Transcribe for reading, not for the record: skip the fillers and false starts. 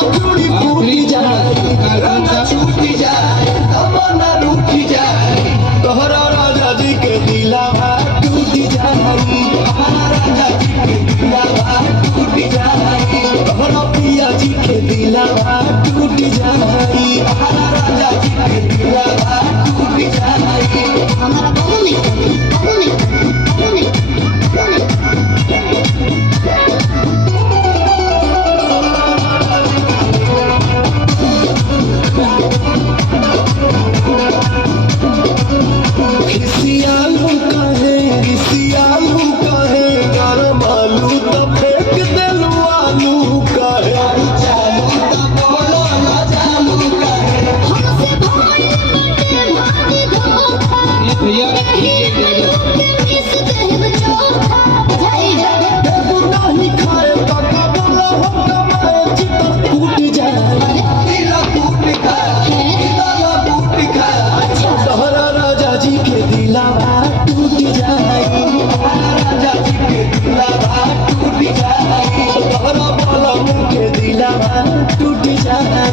चूड़ी फूटी जाए रंगा छूटी जाए तमन्ना रूठी जाए तोहरा राजा जी के दिलावा टूटी जाए राजा जी के दिलावा टूटी जाए तोहरा पिया जी के दिलावा टूटी जाए राजा जी के दिलावा टूटी जाए हमारा बोलो नहीं सियालू कहे गरम आलू तो फेंक देलू आलू कहे चालू तो बोलो ना चालू कहे हमसे भाई भाई धोखा ये भैया किस देव चोखा जाई तू नहीं खाए तो का बोला हो कमाए चित टूट जाए दिल टूट खाए दिल टूट खाए तोहरा राजा जी के दिलावा टूट जाए राजा जी के दिलावा टूट जाए तोहरा बाला के दिलावा टूट जाए